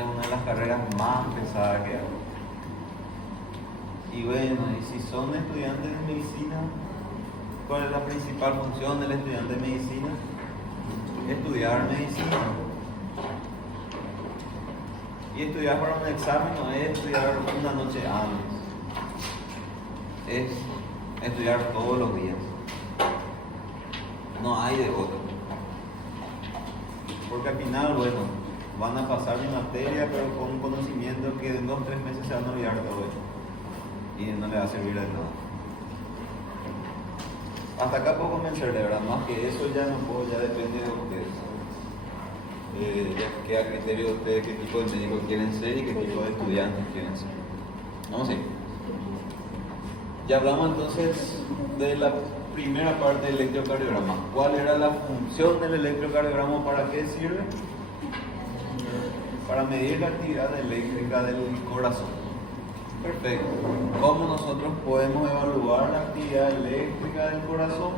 es una de las carreras más pesadas que hay. Y bueno, y si son estudiantes de medicina, ¿cuál es la principal función del estudiante de medicina? Estudiar medicina. Y estudiar para un examen no es estudiar una noche antes, es estudiar todos los días. No hay de otro. Porque al final, bueno, van a pasar mi materia, pero con un conocimiento que en 2 o 3 meses se van a olvidar todo eso. Y no le va a servir de nada. Hasta acá puedo convencer, de verdad, más que eso ya no puedo, ya depende de ustedes. Ya queda a criterio de ustedes qué tipo de médicos quieren ser y qué tipo de estudiantes quieren ser. Vamos a ir. Ya hablamos entonces de la primera parte del electrocardiograma. ¿Cuál era la función del electrocardiograma? ¿Para qué sirve? Para medir la actividad eléctrica del corazón. Perfecto. ¿Cómo nosotros podemos evaluar la actividad eléctrica del corazón?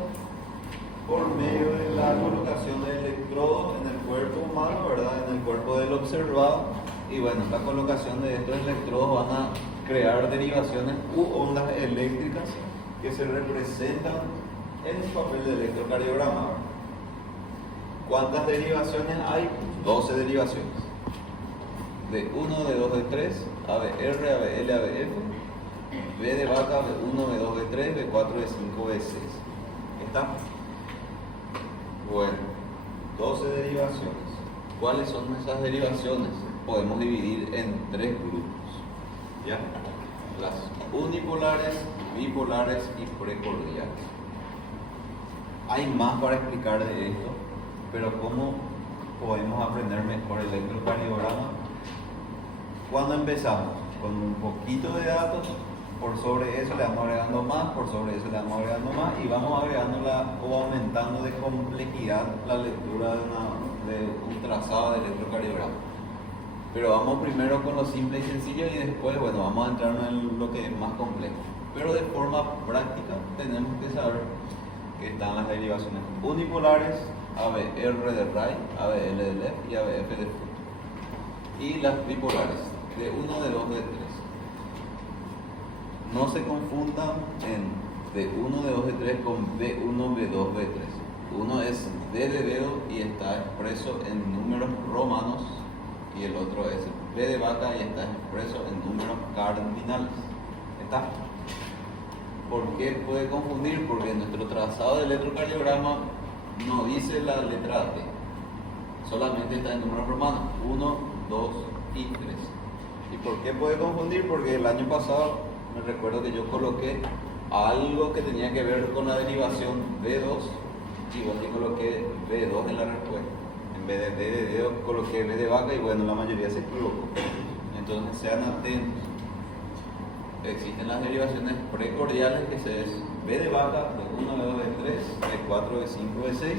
Por medio de la colocación de electrodos en el cuerpo humano, ¿verdad? En el cuerpo del observado. Y bueno, la colocación de estos electrodos van a crear derivaciones u ondas eléctricas que se representan en el papel del electrocardiograma. ¿Cuántas derivaciones hay? 12 derivaciones. De 1, de 2, de 3, ABR, ABL, ABF, B de vaca, B1, B2, B3, B4, B5, B6. ¿Está? Bueno, 12 derivaciones. ¿Cuáles son esas derivaciones? Podemos dividir en 3 grupos. ¿Ya? Las unipolares, bipolares y precordiales. Hay más para explicar de esto, pero ¿cómo podemos aprender mejor el electrocardiograma? Cuando empezamos con un poquito de datos, por sobre eso le vamos agregando más, por sobre eso le vamos agregando más y vamos agregando o aumentando de complejidad la lectura de un trazado de electrocardiograma. Pero vamos primero con lo simple y sencillo y después, bueno, vamos a entrar en lo que es más complejo. Pero de forma práctica tenemos que saber que están las derivaciones unipolares, ABR de right, ABL de left y ABF de foot. Y las bipolares, de 1, de 2, de 3. No se confundan en de 1, de 2, de 3 con B1, B2, B3. Uno es D de dedo y está expreso en números romanos y el otro es B de vaca y está expreso en números cardinales. ¿Está? ¿Por qué puede confundir? Porque en nuestro trazado de electrocardiograma no dice la letra D, solamente está en números romanos 1, 2 y 3. ¿Y por qué puede confundir? Porque el año pasado me recuerdo que yo coloqué algo que tenía que ver con la derivación B2 y bueno, yo coloqué B2 en la respuesta. En vez de B de dedo coloqué B de vaca y bueno, la mayoría se equivocó. Entonces sean atentos. Existen las derivaciones precordiales que es B de vaca, B1, B2, B3, B4, B5, B6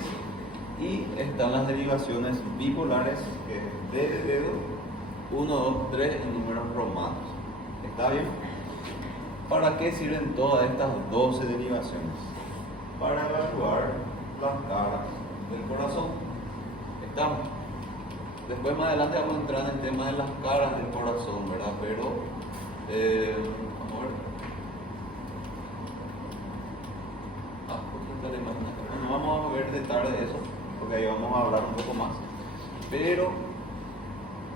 y están las derivaciones bipolares que es D de dedo, 1, 2, 3 en números romanos. ¿Está bien? ¿Para qué sirven todas estas 12 derivaciones? Para evaluar las caras del corazón. ¿Estamos? Después más adelante vamos a entrar en el tema de las caras del corazón, ¿verdad? Pero vamos a ver. No vamos a ver detalles de eso, porque ahí vamos a hablar un poco más. Pero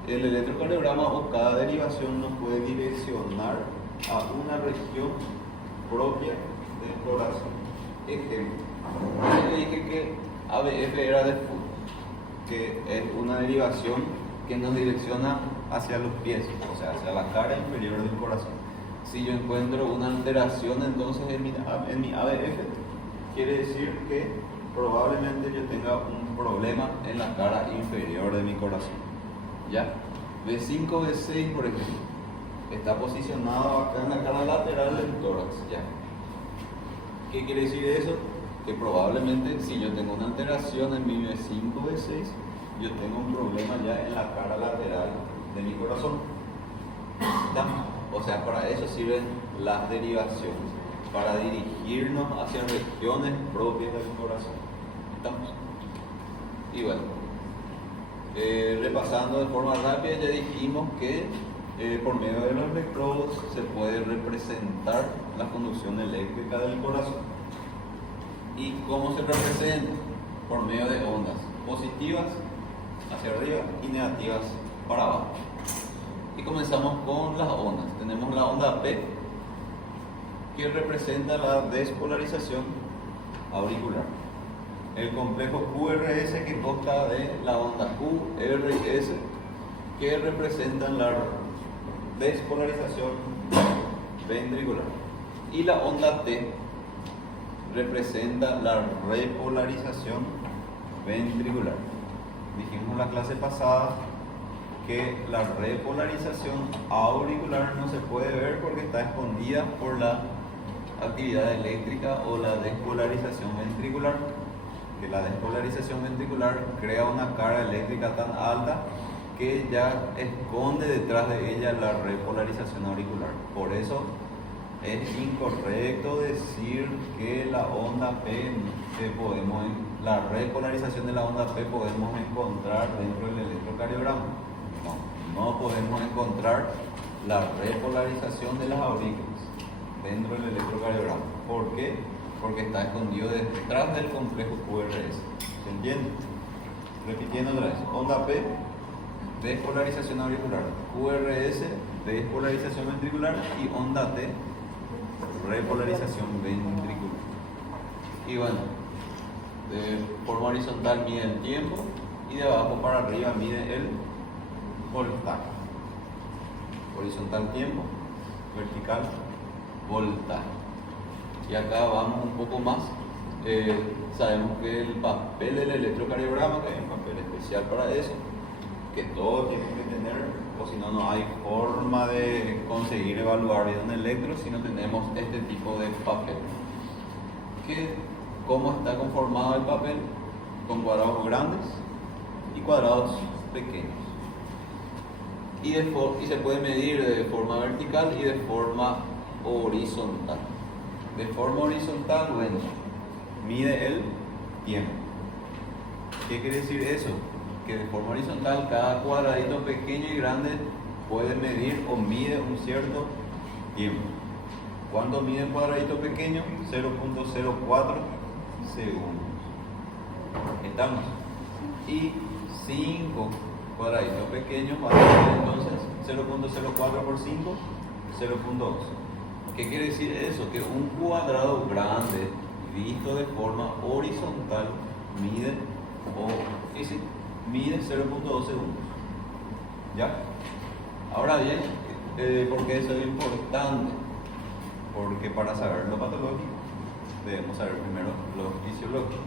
el electrocardiograma o cada derivación nos puede direccionar a una región propia del corazón. Ejemplo, yo le dije que ABF era de foot, que es una derivación que nos direcciona hacia los pies, o sea, hacia la cara inferior del corazón. Si yo encuentro una alteración entonces en mi ABF, quiere decir que probablemente yo tenga un problema en la cara inferior de mi corazón. ¿Ya? B5, B6, por ejemplo, está posicionado acá en la cara lateral del tórax. ¿Ya? ¿Qué quiere decir eso? Que probablemente si yo tengo una alteración en mi B5, B6, yo tengo un problema ya en la cara lateral de mi corazón. ¿Está? O sea, para eso sirven las derivaciones, para dirigirnos hacia regiones propias del corazón. ¿Estamos? Y bueno, Repasando de forma rápida, ya dijimos que por medio de los electrodos se puede representar la conducción eléctrica del corazón. ¿Y cómo se representa? Por medio de ondas positivas hacia arriba y negativas para abajo. Y comenzamos con las ondas. Tenemos la onda P, que representa la despolarización auricular. El complejo QRS, que consta de la onda Q, R y S, que representan la despolarización ventricular. Y la onda T representa la repolarización ventricular. Dijimos en la clase pasada que la repolarización auricular no se puede ver porque está escondida por la actividad eléctrica o la despolarización ventricular. Que la despolarización ventricular crea una carga eléctrica tan alta que ya esconde detrás de ella la repolarización auricular. Por eso es incorrecto decir que la onda P, la repolarización de la onda P podemos encontrar dentro del electrocardiograma. No podemos encontrar la repolarización de las aurículas dentro del electrocardiograma. ¿Por qué? Porque está escondido detrás del complejo QRS. ¿Se entiende? Repitiendo otra vez. Onda P, despolarización auricular. QRS, despolarización ventricular. Y onda T, repolarización ventricular. Y bueno, de forma horizontal mide el tiempo y de abajo para arriba mide el voltaje. Horizontal tiempo, vertical voltaje. Y acá vamos un poco más. Sabemos que el papel del electrocardiograma, que hay un papel especial para eso, que todos tienen que tener, o si no, no hay forma de conseguir evaluar bien un electro si no tenemos este tipo de papel. ¿Cómo está conformado el papel? Con cuadrados grandes y cuadrados pequeños. Y se puede medir de forma vertical y de forma horizontal. De forma horizontal, bueno, mide el tiempo. ¿Qué quiere decir eso? Que de forma horizontal cada cuadradito pequeño y grande puede medir o mide un cierto tiempo. ¿Cuánto mide el cuadradito pequeño? 0.04 segundos. ¿Estamos? Y 5 cuadraditos pequeños van a ser entonces 0.04 por 5, 0.2. ¿Qué quiere decir eso? Que un cuadrado grande visto de forma horizontal mide 0.2 segundos. ¿Ya? Ahora bien, ¿por qué eso es importante? Porque para saber lo patológico debemos saber primero lo fisiológico.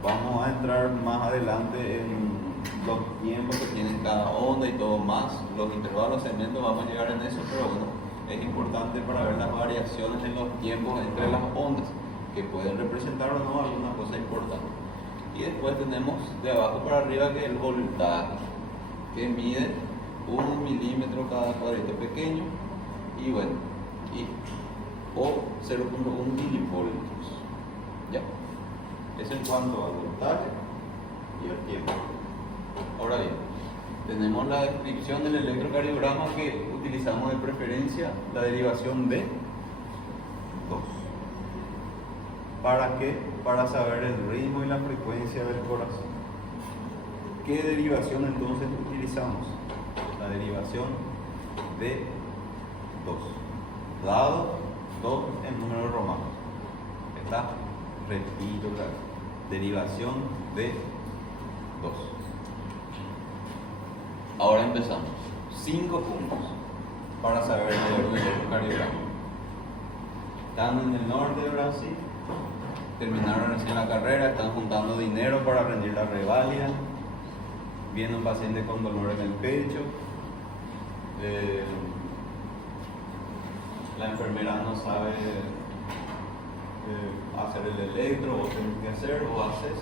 Vamos a entrar más adelante en los tiempos que tienen cada onda y todo más, los intervalos, segmentos, vamos a llegar en eso, pero bueno, es importante para ver las variaciones en los tiempos entre las ondas, que pueden representar o no alguna cosa importante. Y después tenemos de abajo para arriba que el voltaje, que mide 1 milímetro cada cuadrito pequeño, y bueno, o 0.1 milivoltios. ¿Ya? Es en cuanto al voltaje y el tiempo. Ahora bien, tenemos la descripción del electrocardiograma, que utilizamos de preferencia la derivación de 2. ¿Para qué? Para saber el ritmo y la frecuencia del corazón. ¿Qué derivación entonces utilizamos? La derivación de 2, dado 2 en números romanos. ¿Está? Repito otra vez. Derivación de 2. Ahora empezamos. 5 puntos para saber el electrocardiograma. Están en el norte de Brasil, terminaron recién la carrera, están juntando dinero para rendir la reválida. Viene un paciente con dolor en el pecho. La enfermera no sabe hacer el electro, o tienes que hacer, o haces.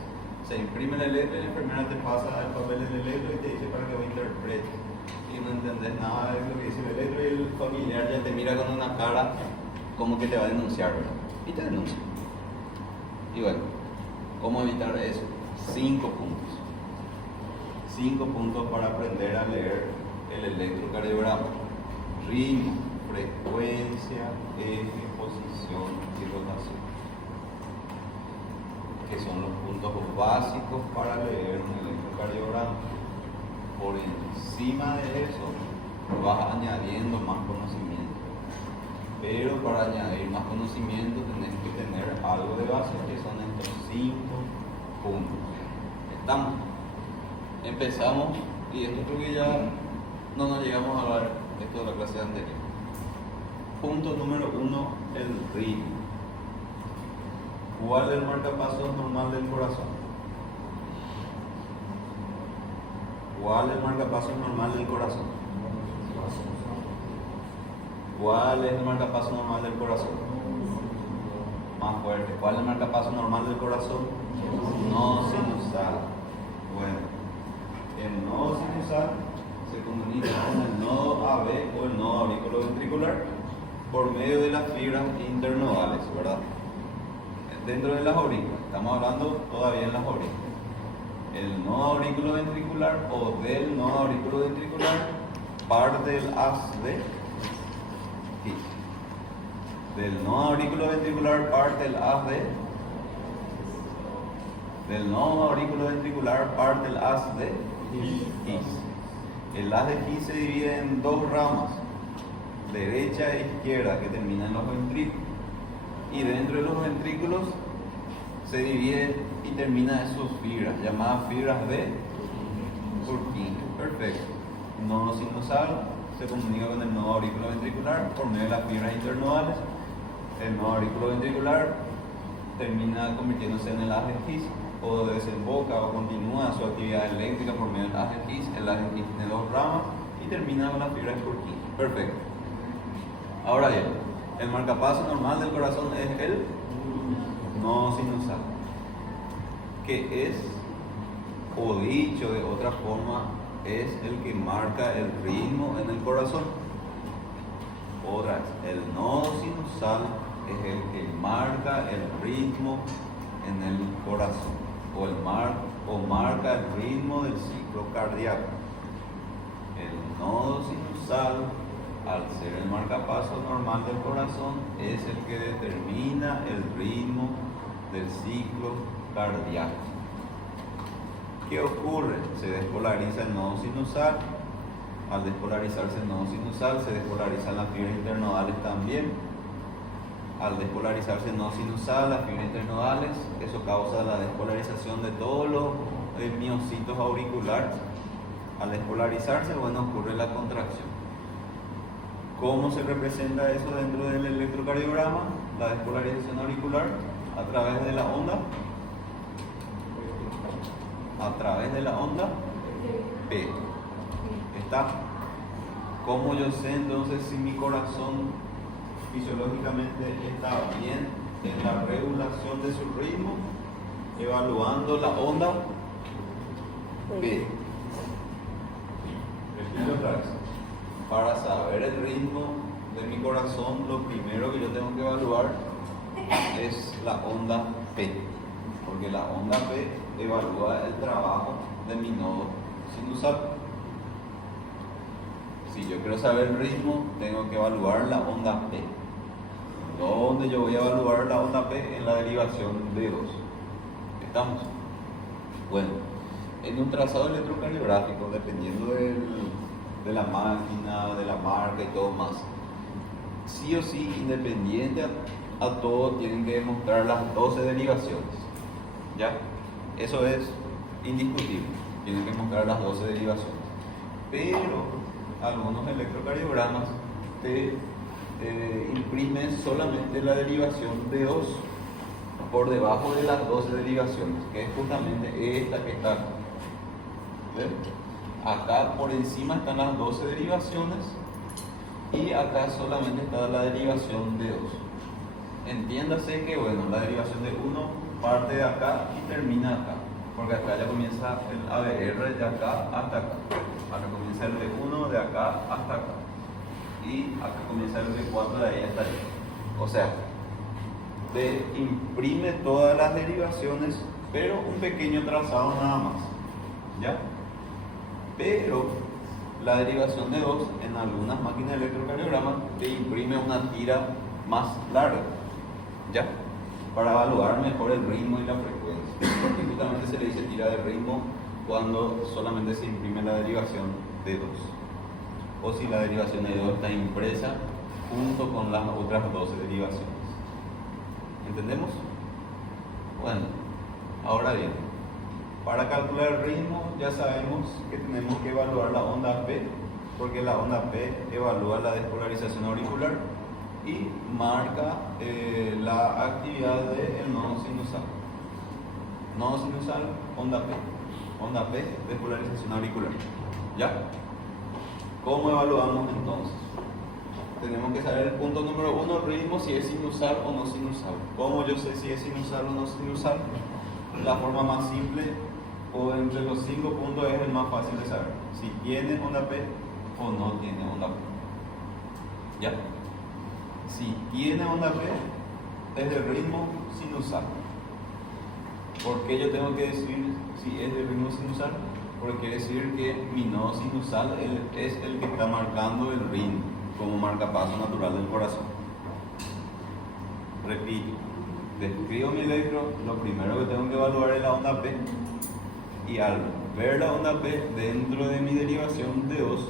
Se imprime el electro y la enfermera te pasa el papel del electro y te dice para que lo interpretes. Y no entendés nada de lo que dice el electro, y el familiar ya te mira con una cara como que te va a denunciar, ¿verdad? Y te denuncia. Y bueno, ¿cómo evitar eso? 5 puntos. 5 puntos para aprender a leer el electrocardiograma: ritmo, frecuencia, eje, posición y rotación, que son los puntos básicos para leer un electrocardiograma. Por encima de eso vas añadiendo más conocimiento, pero para añadir más conocimiento tenés que tener algo de base, que son estos 5 puntos. Estamos, empezamos, y esto creo que ya no nos llegamos a hablar esto de la clase anterior. Punto número 1, el ritmo. ¿Cuál es el marcapasos normal del corazón? ¿Cuál es el marcapasos normal del corazón? ¿Cuál es el marcapasos normal del corazón? Más fuerte. ¿Cuál es el marcapasos normal del corazón? No sinusal. Bueno, el nodo sinusal se comunica con el nodo AB o el nodo auriculoventricular por medio de las fibras internodales, ¿verdad? Dentro de las aurículas, estamos hablando todavía en las aurículas. El nodo auriculoventricular o del nodo auriculoventricular parte del haz de His. Del nodo auriculoventricular parte el haz de Del nodo auriculoventricular parte el haz de His. El haz de His se divide en 2 ramas, derecha e izquierda, que terminan en los ventrículos. Y dentro de los ventrículos se divide y termina en sus fibras, llamadas fibras de Purkinje. Perfecto. El nodo sinusal se comunica con el nodo auriculoventricular por medio de las fibras internodales. El nodo auriculoventricular termina convirtiéndose en el haz de His, o desemboca o continúa su actividad eléctrica por medio del haz de His. El haz de His tiene 2 ramas y termina con las fibras de Purkinje. Perfecto. Ahora bien, el marcapasos normal del corazón es el nodo sinusal, que es, o dicho de otra forma, es el que marca el ritmo en el corazón. Otra vez, el nodo sinusal es el que marca el ritmo en el corazón, o marca el ritmo del ciclo cardíaco. El nodo sinusal, al ser el marcapasos normal del corazón, es el que determina el ritmo del ciclo cardíaco. ¿Qué ocurre? Se despolariza el nodo sinusal. Al despolarizarse el nodo sinusal, se despolarizan las fibras internodales también. Al despolarizarse el nodo sinusal, las fibras internodales, eso causa la despolarización de todos los miocitos auriculares. Al despolarizarse, bueno, ocurre la contracción. ¿Cómo se representa eso dentro del electrocardiograma? La despolarización auricular a través de la onda. A través de la onda P. ¿Está? ¿Cómo yo sé entonces si mi corazón fisiológicamente está bien en la regulación de su ritmo? Evaluando la onda P. Repito otra vez. Para saber el ritmo de mi corazón, lo primero que yo tengo que evaluar es la onda P, porque la onda P evalúa el trabajo de mi nodo sinusal. Si yo quiero saber el ritmo, tengo que evaluar la onda P. ¿Dónde yo voy a evaluar la onda P? En la derivación D2. ¿Estamos? Bueno, en un trazado electrocardiográfico, dependiendo de la máquina, de la marca y todo más, sí o sí, independiente a todo, tienen que demostrar las 12 derivaciones. ¿Ya? Eso es indiscutible. Tienen que mostrar las 12 derivaciones. Pero algunos electrocardiogramas te imprimen solamente la derivación de 2 por debajo de las 12 derivaciones, que es justamente esta que está. ¿Ven? Acá por encima están las 12 derivaciones y acá solamente está la derivación de 2. Entiéndase que, bueno, la derivación de 1 parte de acá y termina acá, porque acá ya comienza el ABR de acá hasta acá. Acá comienza el B1 de acá hasta acá. Y acá comienza el B4 de ahí hasta ahí. O sea, te imprime todas las derivaciones, pero un pequeño trazado nada más. ¿Ya? Pero la derivación de 2 en algunas máquinas de electrocardiograma te imprime una tira más larga, ¿ya? Para evaluar mejor el ritmo y la frecuencia. Y justamente se le dice tira de ritmo cuando solamente se imprime la derivación de 2. O si la derivación de 2 está impresa junto con las otras 12 derivaciones. ¿Entendemos? Bueno, ahora bien, para calcular el ritmo ya sabemos que tenemos que evaluar la onda P, porque la onda P evalúa la despolarización auricular y marca la actividad del nodo sinusal. Nodo sinusal, onda P. Onda P, despolarización auricular. ¿Ya? ¿Cómo evaluamos entonces? Tenemos que saber el punto número 1, ritmo, si es sinusal o no sinusal. ¿Cómo yo sé si es sinusal o no sinusal? La forma más simple o entre los 5 puntos es el más fácil de saber. Si tiene onda P o no tiene onda P. ¿Ya? Si tiene onda P, es de ritmo sinusal. ¿Por qué yo tengo que decir si es de ritmo sinusal? Porque quiere decir que mi nodo sinusal es el que está marcando el ritmo como marcapaso natural del corazón. Repito, describo mi electro, lo primero que tengo que evaluar es la onda P, y al ver la onda P dentro de mi derivación de 2,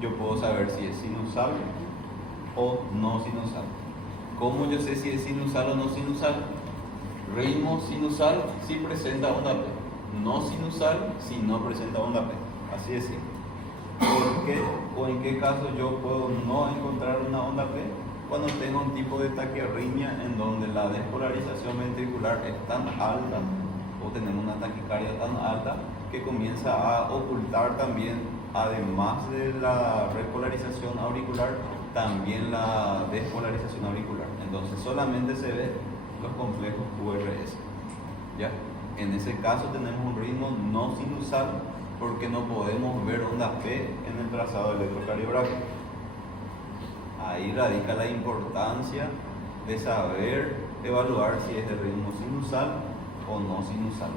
yo puedo saber si es sinusal o no sinusal. ¿Cómo yo sé si es sinusal o no sinusal? Ritmo sinusal si presenta onda P, no sinusal si no presenta onda P, así es simple. ¿Por qué o en qué caso yo puedo no encontrar una onda P? Cuando tengo un tipo de taquiarritmia en donde la despolarización ventricular es tan alta o tenemos una taquicardia tan alta que comienza a ocultar también, además de la repolarización auricular, también la despolarización auricular. Entonces solamente se ve los complejos QRS. ¿Ya? En ese caso tenemos un ritmo no sinusal porque no podemos ver onda P en el trazado electrocardiográfico. Ahí radica la importancia de saber evaluar si es de ritmo sinusal o no sinusal.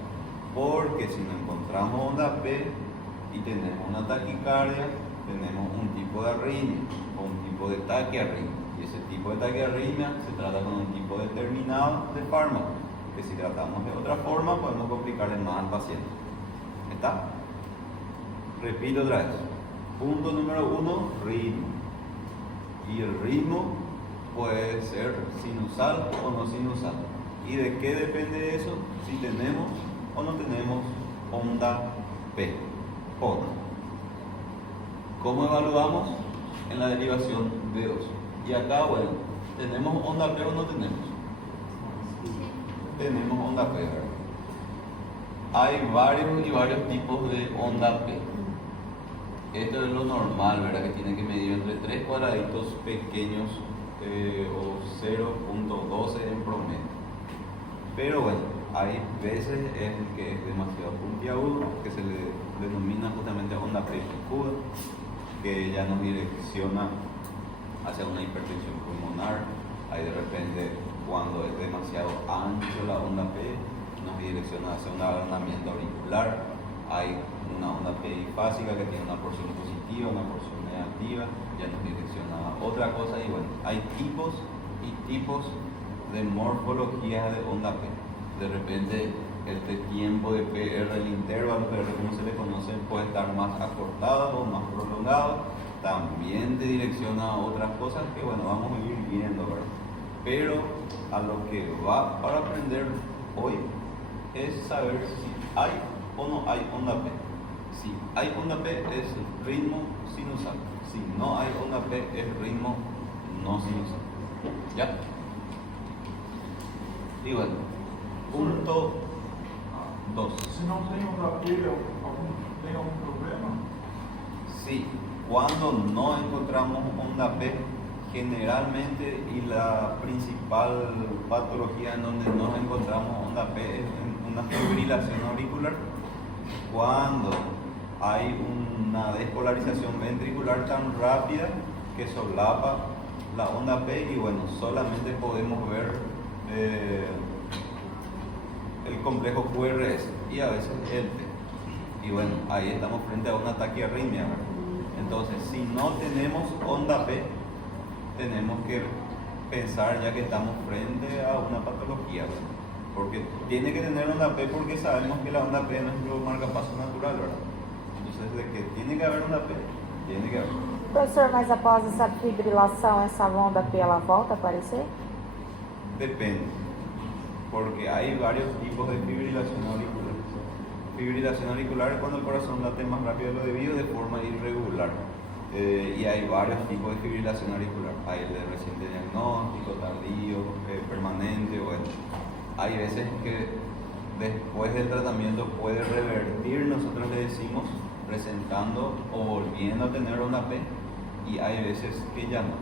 Porque si no encontramos onda P y tenemos una taquicardia, tenemos un tipo de arritmia o un tipo de taquiarritmia. Y ese tipo de taquiarritmia se trata con un tipo determinado de fármaco, que si tratamos de otra forma podemos complicarle más al paciente. ¿Está? Repito otra vez. Punto número 1, ritmo. Y el ritmo puede ser sinusal o no sinusal. ¿Y de qué depende eso? Si tenemos o no tenemos onda P o no. ¿Cómo evaluamos? En la derivación de 2. Y acá, bueno, ¿tenemos onda P o no tenemos? Tenemos onda P, ¿verdad? Hay varios tipos de onda P. Esto es lo normal, ¿verdad? Que tiene que medir entre 3 cuadraditos pequeños o 0.12 en promedio. Pero bueno, hay veces en que es demasiado puntiagudo, que se le denomina justamente onda P picuda, que ya nos direcciona hacia una hipertensión pulmonar. Hay de repente, cuando es demasiado ancho la onda P, nos direcciona hacia un agrandamiento auricular. Hay una onda P bifásica que tiene una porción positiva, una porción negativa, ya nos direcciona a otra cosa. Y bueno, hay tipos y tipos de morfología de onda P. De repente este tiempo de PR, el intervalo, pero como se le conoce, puede estar más acortado o más prolongado. También te direcciona a otras cosas que bueno, vamos a ir viendo, ¿verdad? Pero a lo que va para aprender hoy es saber si hay o no hay onda P. Si hay onda P es ritmo sinusal. Si no hay onda P es ritmo no sinusal. ¿Ya? Y bueno, punto 2. Si no tengo onda P, ¿tengo un problema? Sí, cuando no encontramos onda P, generalmente, y la principal patología en donde no encontramos onda P es en una fibrilación auricular, cuando hay una despolarización ventricular tan rápida que solapa la onda P y bueno, solamente podemos ver el complejo QRS y a veces el P. Y bueno, ahí estamos frente a una taquiarritmia, ¿verdad? Entonces, si no tenemos onda P, tenemos que pensar ya que estamos frente a una patología, ¿verdad? Porque tiene que tener onda P porque sabemos que la onda P es nuestro marcapaso natural, ¿verdad? Entonces, de que tiene que haber onda P, tiene que haber. Professor, mas após essa fibrilação, essa onda P, ela volta a aparecer? Depende, porque hay varios tipos de fibrilación auricular. Fibrilación auricular es cuando el corazón late más rápido de lo debido de forma irregular. Y hay varios tipos de fibrilación auricular. Hay el de reciente diagnóstico, tardío, permanente. Bueno, hay veces que después del tratamiento puede revertir, nosotros le decimos, presentando o volviendo a tener onda P, y hay veces que ya no,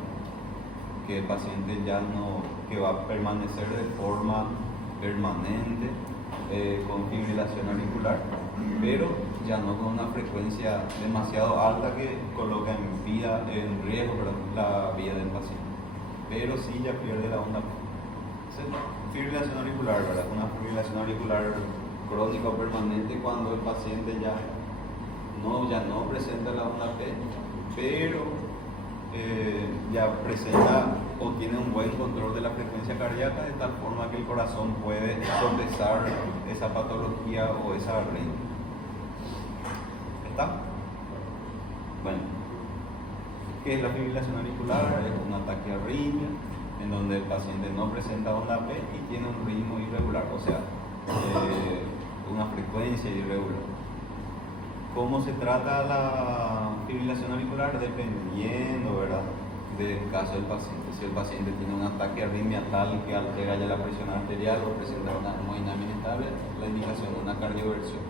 que el paciente ya no, que va a permanecer de forma permanente con fibrilación auricular, pero ya no con una frecuencia demasiado alta que coloca en riesgo, perdón, la vida del paciente, pero sí ya pierde la onda P. Fibrilación auricular, ¿verdad? Una fibrilación auricular crónica o permanente cuando el paciente ya no presenta la onda P, pero ya presenta o tiene un buen control de la frecuencia cardíaca de tal forma que el corazón puede sopesar esa patología o esa arritmia. ¿Está? Bueno, ¿qué es la fibrilación auricular? Es una taquiarritmia en donde el paciente no presenta onda P y tiene un ritmo irregular, o sea, una frecuencia irregular. ¿Cómo se trata la fibrilación auricular? Dependiendo, ¿verdad?, del caso del paciente. Si el paciente tiene una taquiarritmia tal que altera ya la presión arterial o presenta una hemodinamia inestable, la indicación de una cardioversión.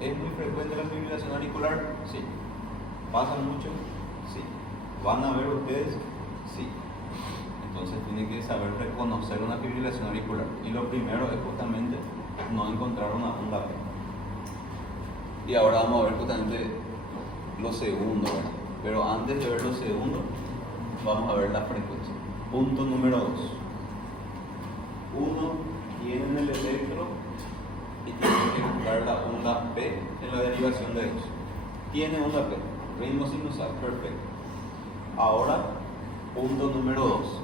¿Es muy frecuente la fibrilación auricular? Sí. ¿Pasa mucho? Sí. ¿Van a ver ustedes? Sí. Entonces tiene que saber reconocer una fibrilación auricular. Y lo primero es justamente no encontrar una onda P. Y ahora vamos a ver justamente lo segundo, ¿verdad? Pero antes de ver lo segundo, vamos a ver la frecuencia. Punto número 2. Uno tiene el electro y tiene que buscar la onda P en la derivación de 2. Tiene onda P, ritmo sinusal, perfecto. Ahora, punto número 2.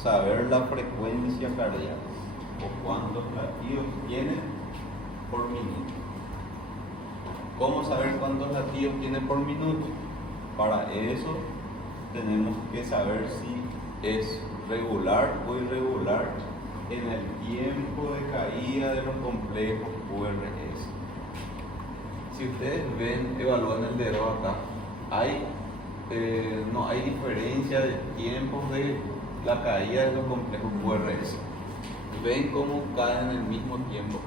Saber la frecuencia cardíaca o cuántos latidos tiene por minuto. ¿Cómo saber cuántos latidos tiene por minuto? Para eso tenemos que saber si es regular o irregular en el tiempo de caída de los complejos QRS. Si ustedes ven, evalúan el dedo acá, no hay diferencia de tiempos de la caída de los complejos QRS. Ven cómo caen en el mismo tiempo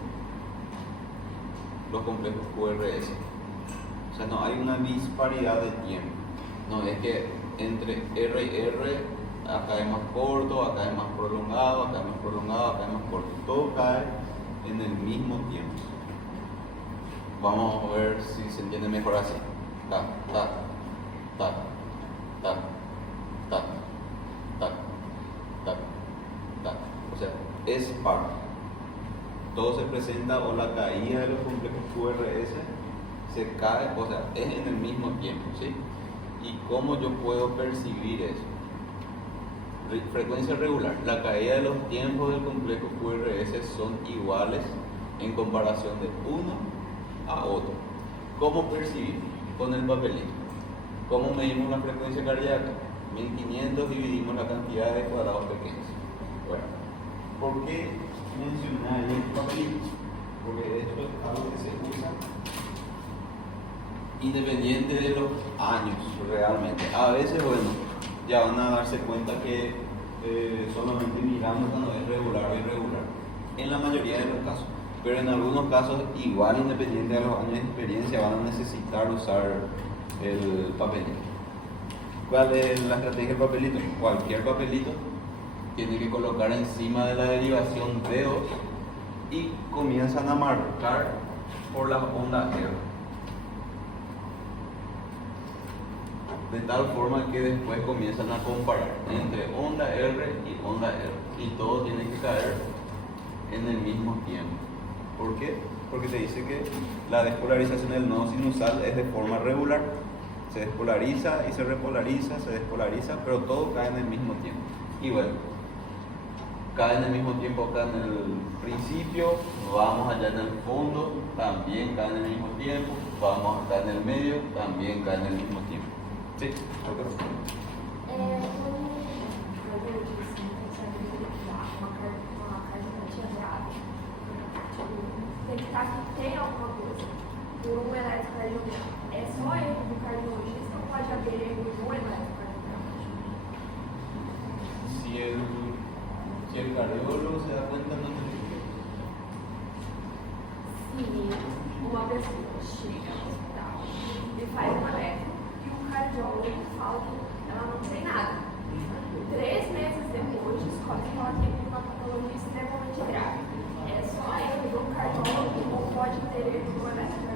los complejos QRS. O sea, no hay una disparidad de tiempo. No es que entre R y R acá es más corto, acá es más prolongado, acá es más prolongado, acá es más corto. Todo cae en el mismo tiempo. Vamos a ver si se entiende mejor así. Tac, tac, tac, tac, tac, tac, tac, tac. O sea, es par. Todo se presenta o la caída de los complejos QRS se cae, o sea, es en el mismo tiempo, ¿sí? ¿Y cómo yo puedo percibir eso? Frecuencia regular. La caída de los tiempos del complejo QRS son iguales en comparación de uno a otro. ¿Cómo percibir? Con el papelito. ¿Cómo medimos la frecuencia cardíaca? 1500 dividimos la cantidad de cuadrados pequeños. Bueno, ¿por qué mencionar el papelito? Porque esto es algo que se usa independiente de los años realmente. A veces, bueno, ya van a darse cuenta que solamente mirando cuando es regular o irregular, en la mayoría de los casos, pero en algunos casos, igual independiente de los años de experiencia, van a necesitar usar el papelito. ¿Cuál es la estrategia del papelito? Cualquier papelito tiene que colocar encima de la derivación D2 y comienzan a marcar por las ondas R. De tal forma que después comienzan a comparar entre onda R y onda R. Y todo tiene que caer en el mismo tiempo. ¿Por qué? porque te dice que la despolarización del nodo sinusal es de forma regular. Se despolariza y se repolariza, se despolariza, pero todo cae en el mismo tiempo. Y bueno, cae en el mismo tiempo acá en el principio, vamos allá en el fondo, también cae en el mismo tiempo, vamos acá en el medio, también cae en el mismo tiempo. Sí, tem alguma coisa por um eletrocardiograma, é só erro do cardiologista ou pode haver erro no eletrocardiograma? Si el cardiólogo se da cuenta, no te dice. Se uma pessoa chega no hospital e faz um eletro e o cardiólogo fala que ela não tem nada. 3 meses depois descobre que ela tem uma patologia extremamente grave. É só erro do cardiólogo ou pode ter erro no eletrocardiograma?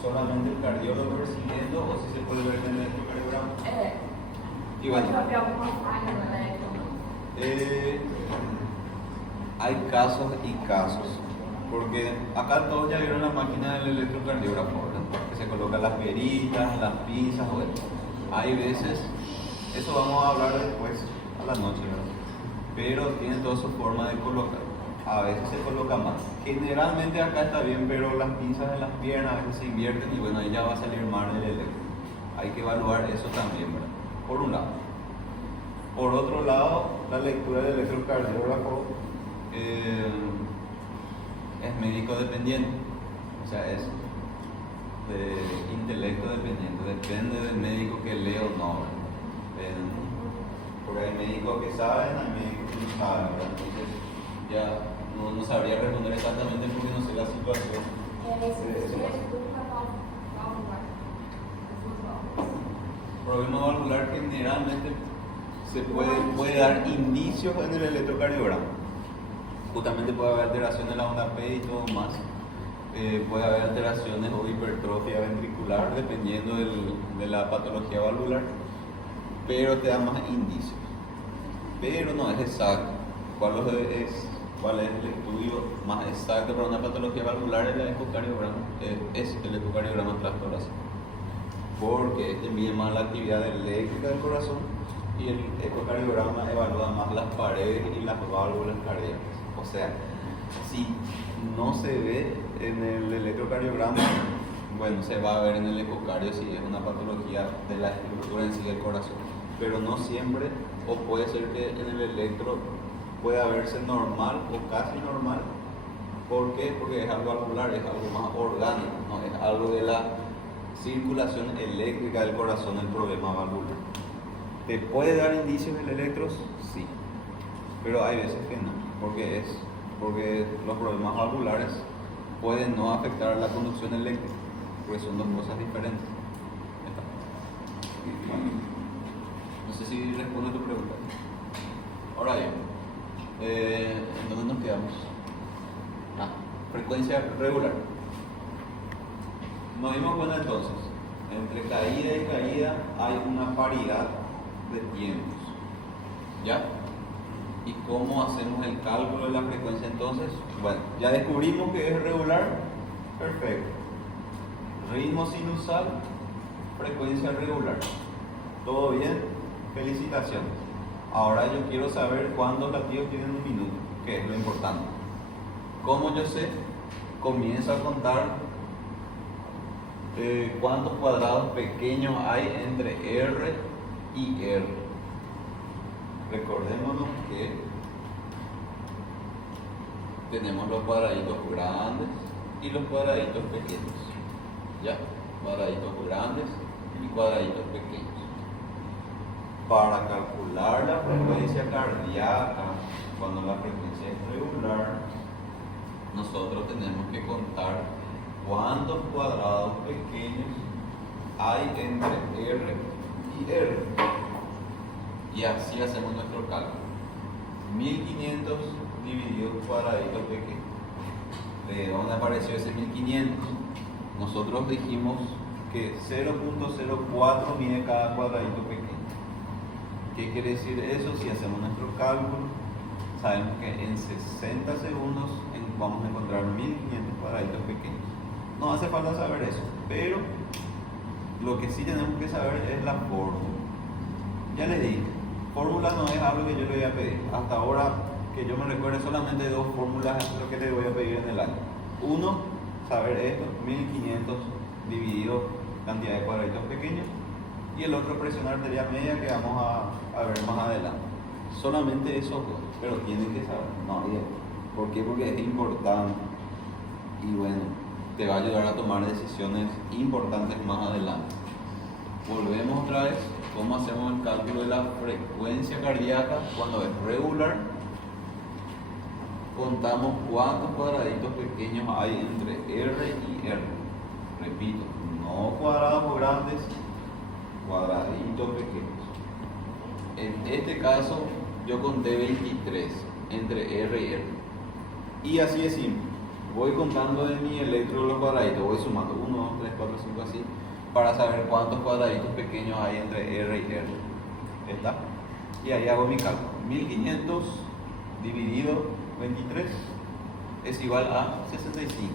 Solamente el cardiólogo recibiendo o si se puede ver en el electrocardiograma. Y bueno, Pode haver alguma falha no eletro? hay casos y casos, porque acá todos ya vieron la máquina del electrocardiógrafo, ¿verdad? Que se colocan las peritas, las pinzas, bueno. Hay veces, eso vamos a hablar después a la noche, ¿verdad? Pero tiene toda su forma de colocar. A veces se coloca más. Generalmente acá está bien, pero las pinzas de las piernas a veces se invierten y bueno, ahí ya va a salir mal el electro. Hay que evaluar eso también, ¿verdad? Por un lado. Por otro lado, la lectura del electrocardiógrafo es médico dependiente, o sea, es de intelecto dependiente, depende del médico que lee o no, porque hay médicos que saben, hay médicos que no saben, ¿verdad? Entonces ya no sabría responder exactamente porque no sé la situación. Problema valvular generalmente se puede dar indicios en el electrocardiograma. Justamente puede haber alteraciones en la onda P y todo más. Puede haber alteraciones o hipertrofia ventricular dependiendo de la patología valvular, pero te da más indicios. Pero no es exacto. ¿Cuál es el estudio más exacto para una patología valvular? Es el ecocardiograma. Es el ecocardiograma transtorácico. Porque este mide más la actividad eléctrica del corazón y el ecocardiograma evalúa más las paredes y las válvulas cardíacas. O sea, si no se ve en el electrocardiograma, bueno, se va a ver en el ecocardio si es una patología de la estructura en sí del corazón. Pero no siempre, o puede ser que en el electro pueda verse normal o casi normal. ¿Por qué? Porque es algo valvular, es algo más orgánico, no es algo de la circulación eléctrica del corazón el problema valvular. ¿Te puede dar indicios el electro? Sí, pero hay veces que no, porque los problemas valvulares pueden no afectar la conducción eléctrica, porque son dos cosas diferentes. Bueno, no sé si respondo a tu pregunta. Ahora bien, ¿en dónde nos quedamos? Frecuencia regular. Nos dimos cuenta entonces, entre caída y caída hay una paridad de tiempos, ¿ya? ¿Y cómo hacemos el cálculo de la frecuencia entonces? Bueno, ya descubrimos que es regular, perfecto. Ritmo sinusal, frecuencia regular. ¿Todo bien? Felicitaciones. Ahora yo quiero saber cuántos latidos tienen un minuto, que es lo importante. ¿Cómo yo sé? Comienzo a contar cuántos cuadrados pequeños hay entre R y R. Recordémonos que tenemos los cuadraditos grandes y los cuadraditos pequeños. ¿Ya? Cuadraditos grandes y cuadraditos pequeños. Para calcular la frecuencia cardíaca, cuando la frecuencia es regular, nosotros tenemos que contar cuántos cuadrados pequeños hay entre R y R. Y así hacemos nuestro cálculo. 1500 dividido cuadraditos pequeños. ¿De dónde apareció ese 1500? Nosotros dijimos que 0.04 mide cada cuadradito pequeño. ¿Qué quiere decir eso? Si hacemos nuestro cálculo, sabemos que en 60 segundos vamos a encontrar 1500 cuadraditos pequeños. No hace falta saber eso, pero lo que sí tenemos que saber es la fórmula. Ya les dije, fórmula no es algo que yo le voy a pedir. Hasta ahora, que yo me recuerde, solamente 2 fórmulas es lo que le voy a pedir en el año. Uno, saber esto, 1500 dividido cantidad de cuadraditos pequeños. Y el otro, presión arterial media, que vamos a ver más adelante. Solamente esos dos, pero tienen que saber. No, ¿por qué? Porque es importante. Y bueno, te va a ayudar a tomar decisiones importantes más adelante. Volvemos otra vez. ¿Cómo hacemos el cálculo de la frecuencia cardíaca cuando es regular? Contamos cuántos cuadraditos pequeños hay entre R y R. Repito, no cuadrados grandes, cuadraditos pequeños. En este caso, yo conté 23 entre R y R. Y así es simple. Voy contando de mi electro los cuadraditos, voy sumando 1, 2, 3, 4, 5, así, para saber cuántos cuadraditos pequeños hay entre R y R. ¿Está? Y ahí hago mi cálculo. 1500 dividido 23 es igual a 65.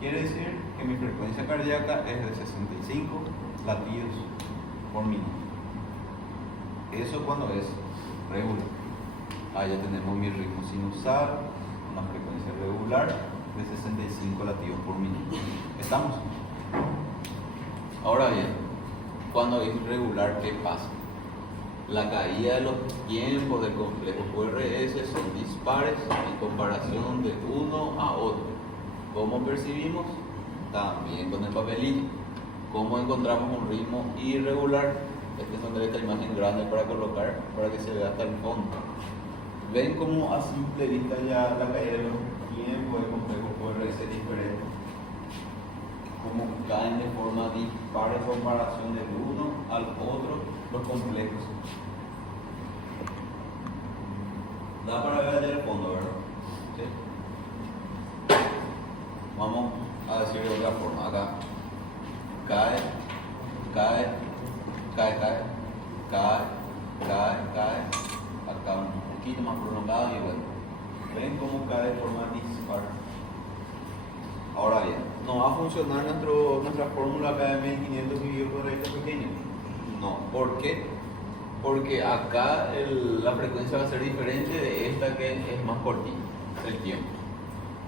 Quiere decir que mi frecuencia cardíaca es de 65 latidos por minuto. Eso cuando es regular. Ahí ya tenemos mi ritmo sinusal, una frecuencia regular de 65 latidos por minuto. ¿Estamos? Ahora bien, cuando es irregular, ¿qué pasa? La caída de los tiempos del complejo QRS son dispares en comparación de uno a otro. ¿Cómo percibimos? También con el papelito. ¿Cómo encontramos un ritmo irregular? Esta es esta imagen grande para colocar, para que se vea hasta el fondo. ¿Ven cómo a simple vista ya la caída de los tiempos del complejo QRS es diferente? Cómo caen de forma dispar en comparación del uno al otro los complejos. Da para ver allá el fondo, ¿verdad? ¿Sí? Vamos a decir de otra forma. Acá cae, cae, cae, cae, cae, cae, cae. Acá un poquito más prolongado y bueno. ¿Ven cómo cae de forma dispar? Ahora bien, ¿no va a funcionar nuestra fórmula acá de 1500 dividido por cuadraditos pequeños? No. ¿Por qué? Porque acá la frecuencia va a ser diferente de esta que es más cortita, el tiempo.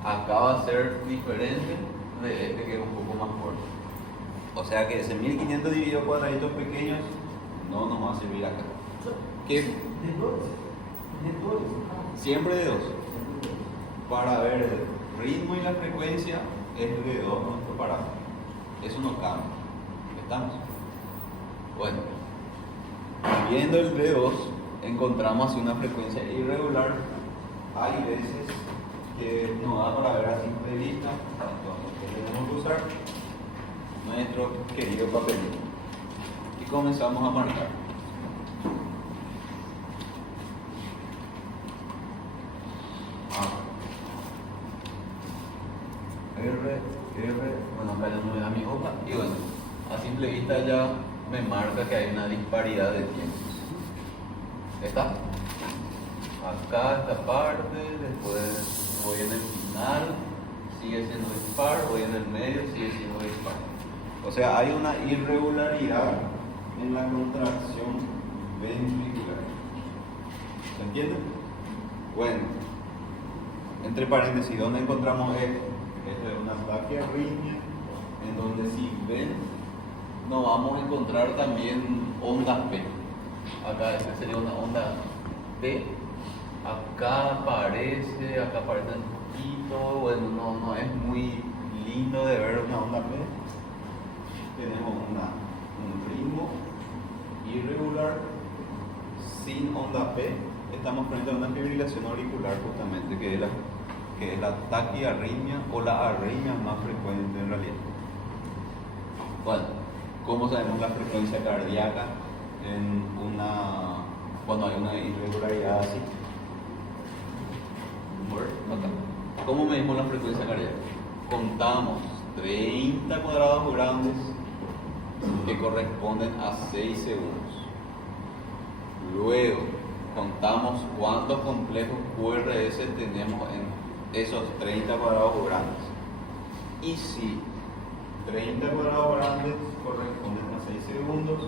Acá va a ser diferente de este que es un poco más corto. O sea que ese 1500 dividido por cuadraditos pequeños no nos va a servir acá. ¿Qué? De 2. Siempre de 2. Para ver el ritmo y la frecuencia es de 2 nuestro parámetro. Eso no cambia. ¿Estamos? Bueno, viendo el D2 encontramos así una frecuencia irregular. Hay veces que no da para ver a simple vista, entonces tenemos que usar nuestro querido papelito y comenzamos a marcar. Bueno, acá ya no me da mi hoja y bueno, a simple vista ya me marca que hay una disparidad de tiempos. ¿Está? Acá esta parte, después voy en el final, sigue siendo dispar, voy en el medio, sigue siendo dispar. O sea, hay una irregularidad en la contracción ventricular. ¿Se entiende? Bueno, entre paréntesis, ¿dónde encontramos esto? Esto es una taquiarritmia, en donde si ven, nos vamos a encontrar también ondas P. Acá esta sería una onda P. Acá aparece un poquito, bueno, no es muy lindo de ver una onda P. Tenemos un ritmo irregular sin onda P. Estamos frente a una fibrilación auricular justamente, que es la taquiarritmia o la arritmia más frecuente en realidad. Bueno, ¿cómo sabemos la frecuencia cardíaca cuando hay una irregularidad así? ¿Cómo medimos la frecuencia cardíaca? Contamos 30 cuadrados grandes que corresponden a 6 segundos. Luego contamos cuántos complejos QRS tenemos en esos 30 cuadrados grandes. Y si 30 cuadrados grandes corresponden a 6 segundos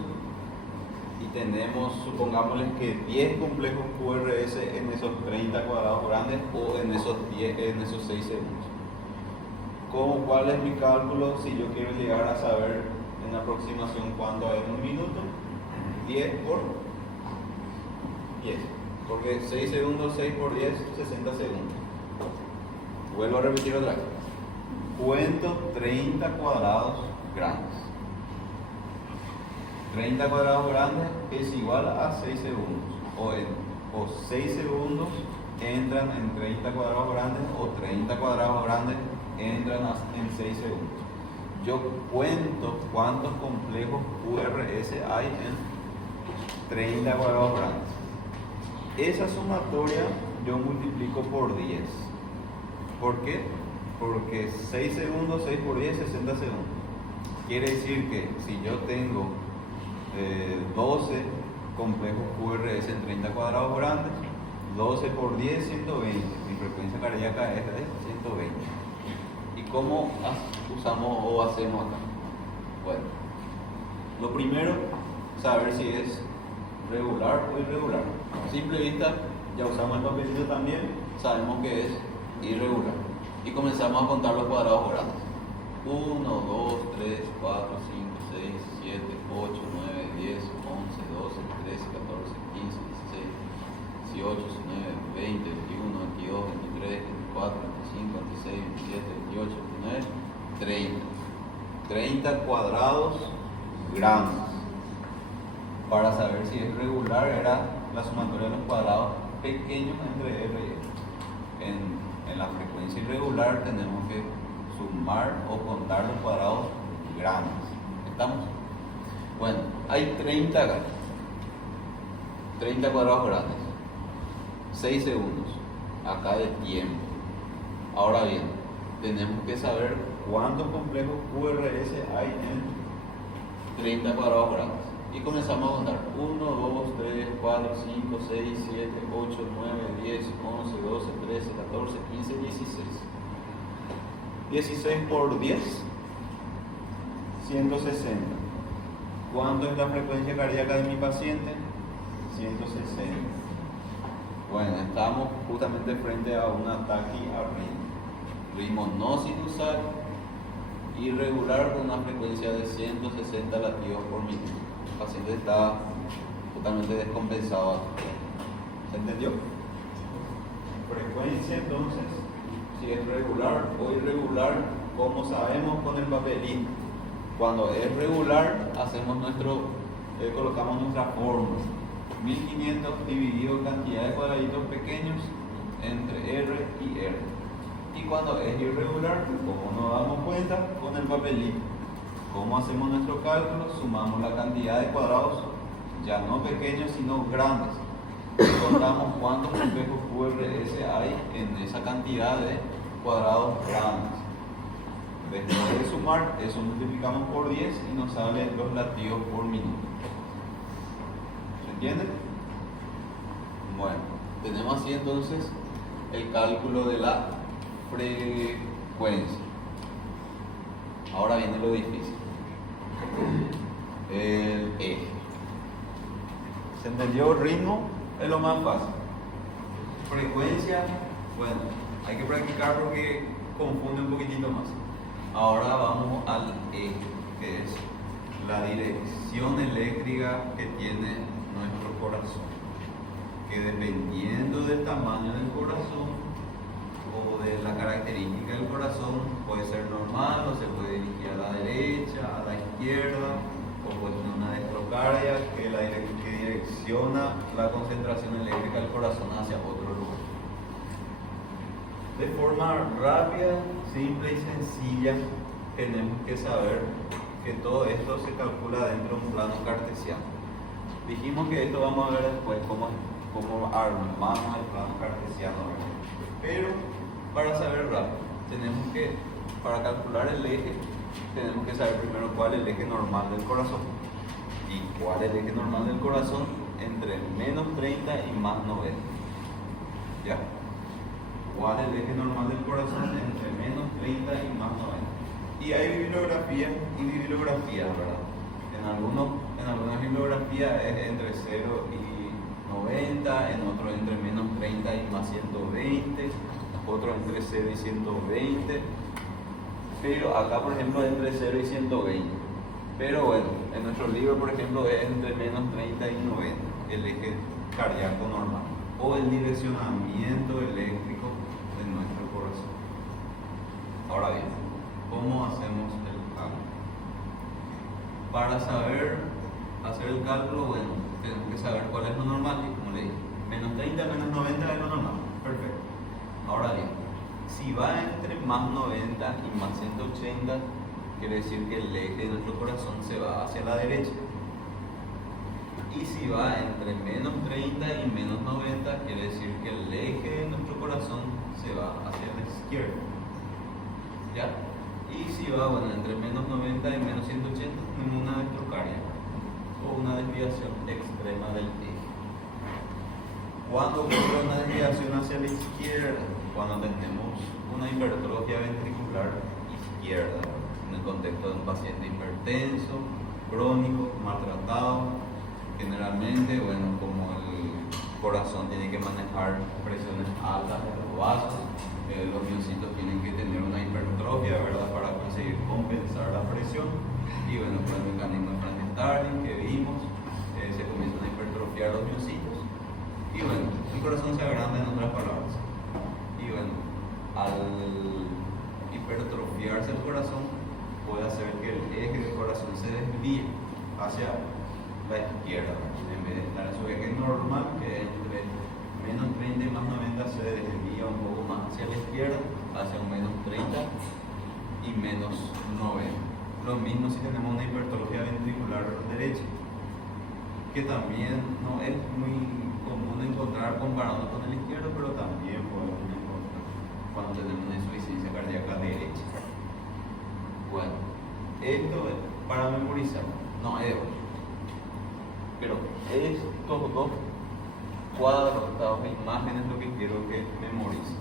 y tenemos, supongámosles que 10 complejos QRS en esos 30 cuadrados grandes o en esos 6 segundos. ¿Cuál es mi cálculo si yo quiero llegar a saber en aproximación cuánto hay en un minuto? 10 por 10, porque 6 segundos, 6 por 10, 60 segundos. Vuelvo a repetir otra vez. Cuento 30 cuadrados grandes. 30 cuadrados grandes es igual a 6 segundos. O 6 segundos entran en 30 cuadrados grandes o 30 cuadrados grandes entran en 6 segundos. Yo cuento cuántos complejos QRS hay en 30 cuadrados grandes. Esa sumatoria yo multiplico por 10. ¿Por qué? Porque 6 segundos, 6 por 10, 60 segundos. Quiere decir que si yo tengo 12 complejos QRS en 30 cuadrados grandes, 12 por 10, 120. Mi frecuencia cardíaca es de 120. ¿Y cómo usamos o hacemos acá? Bueno, lo primero, saber si es regular o irregular. A simple vista, ya usamos el papelito también, sabemos que es irregular. Y comenzamos a contar los cuadrados grandes. 1, 2, 3, 4, 5, 6, 7, 8, 9, 10, 11, 12, 13, 14, 15, 16, 18, 19, 20, 21, 22, 23, 24, 25, 26, 27, 28, 29, 30. 30 cuadrados grandes. Para saber si es regular era la sumatoria de los cuadrados pequeños entre R y R. En la frecuencia irregular tenemos que sumar o contar los cuadrados grandes. ¿Estamos? Bueno, hay 30 acá. 30 cuadrados grandes. 6 segundos. Acá de tiempo. Ahora bien, tenemos que saber cuántos complejos QRS hay en 30 cuadrados grandes. Y comenzamos a contar 1, 2, 3, 4, 5, 6, 7, 8, 9, 10, 11, 12, 13, 14, 15, 16. 16 por 10, 160. ¿Cuánto es la frecuencia cardíaca de mi paciente? 160. Bueno, estamos justamente frente a una taquiarritmia. Ritmo no sinusal, irregular con una frecuencia de 160 latidos por minuto. El paciente está totalmente descompensado. ¿Se entendió? Frecuencia entonces, si es regular o irregular, como sabemos con el papelito. Cuando es regular, colocamos nuestra fórmula. 1500 dividido cantidad de cuadraditos pequeños entre R y R. Y cuando es irregular, como nos damos cuenta, con el papelito. ¿Cómo hacemos nuestro cálculo? Sumamos la cantidad de cuadrados, ya no pequeños, sino grandes. Y contamos cuántos complejos QRS hay en esa cantidad de cuadrados grandes. Después de sumar, eso multiplicamos por 10 y nos salen los latidos por minuto. ¿Se entiende? Bueno, tenemos así entonces el cálculo de la frecuencia. Ahora viene lo difícil. El eje. ¿Se entendió? El ritmo es lo más fácil. Frecuencia, bueno, hay que practicar porque confunde un poquitito más. Ahora vamos al eje, que es la dirección eléctrica que tiene nuestro corazón. Que dependiendo del tamaño del corazón o de la característica del corazón, puede ser normal o se puede dirigir a la derecha, a la izquierda, o puede ser una destrocardia que direcciona la concentración eléctrica del corazón hacia otro lugar. De forma rápida, simple y sencilla, tenemos que saber que todo esto se calcula dentro de un plano cartesiano. Dijimos que esto vamos a ver después cómo armamos el plano cartesiano, ¿verdad? Pero para saber rápido, para calcular el eje, tenemos que saber primero cuál es el eje normal del corazón. ¿Y cuál es el eje normal del corazón? entre menos 30 y más 90. ¿Ya? ¿Cuál es el eje normal del corazón? Entre menos 30 y más 90. Y hay bibliografía y bibliografía, ¿verdad? En algunas bibliografías es entre 0 y 90, en otros entre menos 30 y más 120, otros entre 0 y 120, pero acá por ejemplo es entre 0 y 120. Pero bueno, en nuestro libro por ejemplo es entre menos 30 y 90, el eje cardíaco normal, o el direccionamiento eléctrico de nuestro corazón. Ahora bien, ¿cómo hacemos el cálculo? Para saber hacer el cálculo, bueno, tenemos que saber cuál es lo normal, y como le dije, menos 30, menos 90 es lo normal. Perfecto. Ahora bien, si va entre más 90 y más 180, quiere decir que el eje de nuestro corazón se va hacia la derecha. Y si va entre menos 30 y menos 90, quiere decir que el eje de nuestro corazón se va hacia la izquierda. ¿Ya? Y si va, bueno, entre menos 90 y menos 180, tenemos una destrocardia o una desviación extrema del eje. ¿Cuándo ocurre una desviación hacia la izquierda? Cuando tenemos una hipertrofia ventricular izquierda, en el contexto de un paciente hipertenso, crónico, maltratado. Generalmente, bueno, como el corazón tiene que manejar presiones altas de los vasos, los miocitos tienen que tener una hipertrofia, ¿verdad?, para conseguir compensar la presión. Y bueno, con el mecanismo de Frank Starling que vimos, se comienzan a hipertrofiar los miocitos. Y bueno, el corazón se agranda, en otras palabras. Y bueno, al hipertrofiarse el corazón, puede hacer que el eje del corazón se desvíe hacia la izquierda, en vez de estar en su eje normal, que es entre menos 30 y más 90, se desvía un poco más hacia la izquierda, hacia un menos 30 y menos 90. Lo mismo si tenemos una hipertrofia ventricular derecha, que también no es muy común encontrar comparado con el izquierdo, pero también podemos encontrar cuando tenemos una insuficiencia cardíaca derecha. Bueno, esto es para memorizar, no es otro. Pero estos dos cuadros, estas dos imágenes, lo que quiero que memoricen.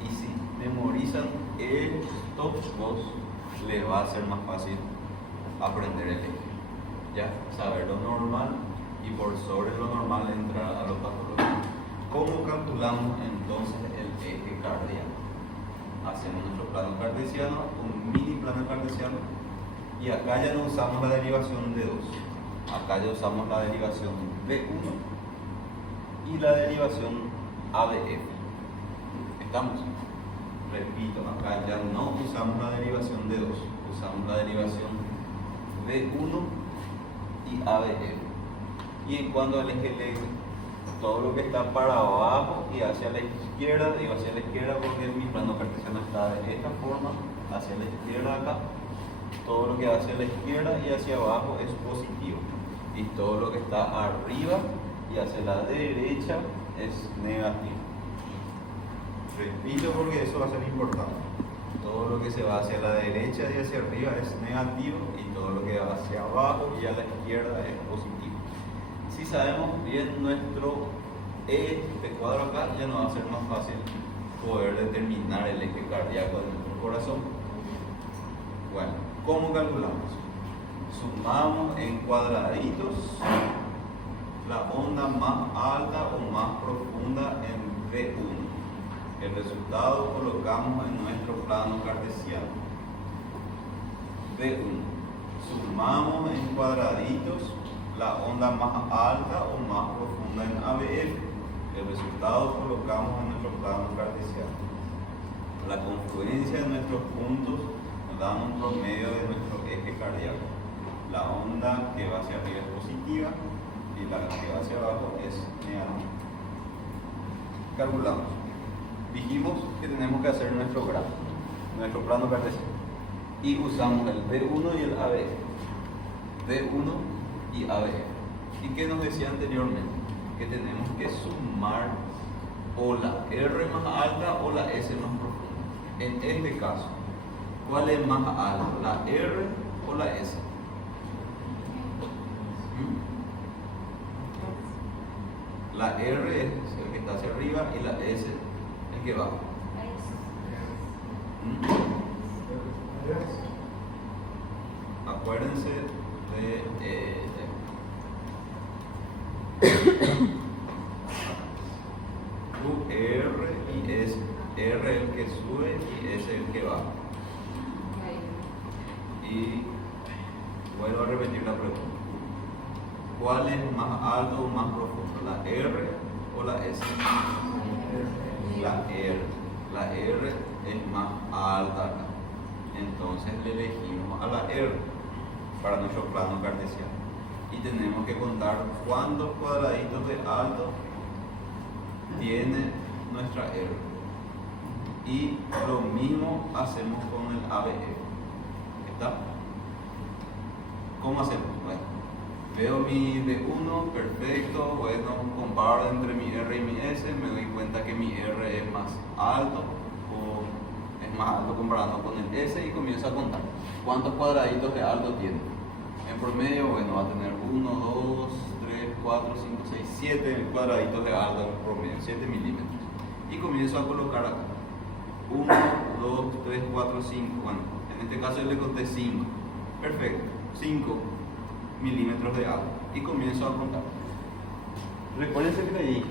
Y si memorizan estos dos, les va a ser más fácil aprender el eje. Ya, saber lo normal y por sobre lo normal entrar a lo patológico. ¿Cómo calculamos entonces el eje cardíaco? Hacemos nuestro plano cartesiano, un mini plano cartesiano, y acá ya no usamos la derivación de 2. Acá ya usamos la derivación B1 y la derivación ABF. ¿Estamos? Repito, acá ya no usamos la derivación de 2, usamos la derivación B1 y ABF. Y en cuanto al eje eléctrico, todo lo que está para abajo y hacia la izquierda, digo hacia la izquierda porque mi plano cartesiano está de esta forma, hacia la izquierda acá, todo lo que va hacia la izquierda y hacia abajo es positivo. Y todo lo que está arriba y hacia la derecha es negativo. Repito porque eso va a ser importante. Todo lo que se va hacia la derecha y hacia arriba es negativo y todo lo que va hacia abajo y a la izquierda es positivo. Si sabemos bien este cuadro acá, ya nos va a ser más fácil poder determinar el eje cardíaco de nuestro corazón. Bueno, ¿cómo calculamos? Sumamos en cuadraditos la onda más alta o más profunda en V1. El resultado colocamos en nuestro plano cartesiano. V1. Sumamos en cuadraditos la onda más alta o más profunda en ABF. El resultado colocamos en nuestro plano cartesiano. La confluencia de nuestros puntos nos da un promedio de nuestro eje cardíaco. La onda que va hacia arriba es positiva y la que va hacia abajo es negativa. Calculamos. Dijimos que tenemos que hacer nuestro grafo, nuestro plano cartesiano. Y usamos el B1 y el ABF. B1 y ABF. ¿Y qué nos decía anteriormente? Que tenemos que sumar o la R más alta o la S más profunda. En este caso, ¿cuál es más alta? ¿La R o la S? La R es el que está hacia arriba y la S el que baja. Acuérdense de U, R y S. R el que sube y S el que baja. Y vuelvo a repetir la pregunta. ¿Cuál es más alto o más profundo? ¿La R o la S? La R. La R es más alta acá. Entonces le elegimos a la R para nuestro plano cartesiano. Y tenemos que contar cuántos cuadraditos de alto tiene nuestra R. Y lo mismo hacemos con el ABE. ¿Está? ¿Cómo hacemos? Bueno, veo mi B1, perfecto, bueno, comparo entre mi R y mi S, me doy cuenta que mi R es más alto comparado con el S y comienzo a contar cuántos cuadraditos de alto tiene. En promedio, bueno, va a tener 1, 2, 3, 4, 5, 6, 7 cuadraditos de alto en promedio, 7 milímetros. Y comienzo a colocar acá 1, 2, 3, 4, 5, bueno, en este caso yo le conté 5, perfecto, 5 milímetros de alto y comienzo a contar. Recuerden que le dije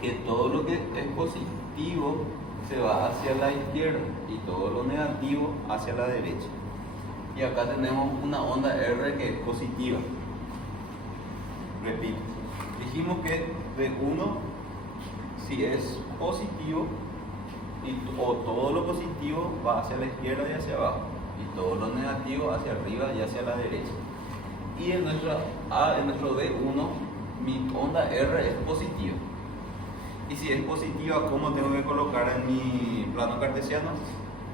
que todo lo que es positivo se va hacia la izquierda y todo lo negativo hacia la derecha. Y acá tenemos una onda R que es positiva. Repito, dijimos que B1 si es positivo o todo lo positivo va hacia la izquierda y hacia abajo y todo lo negativo hacia arriba y hacia la derecha. Y en nuestro D1 mi onda R es positiva. Y si es positiva, ¿cómo tengo que colocar en mi plano cartesiano?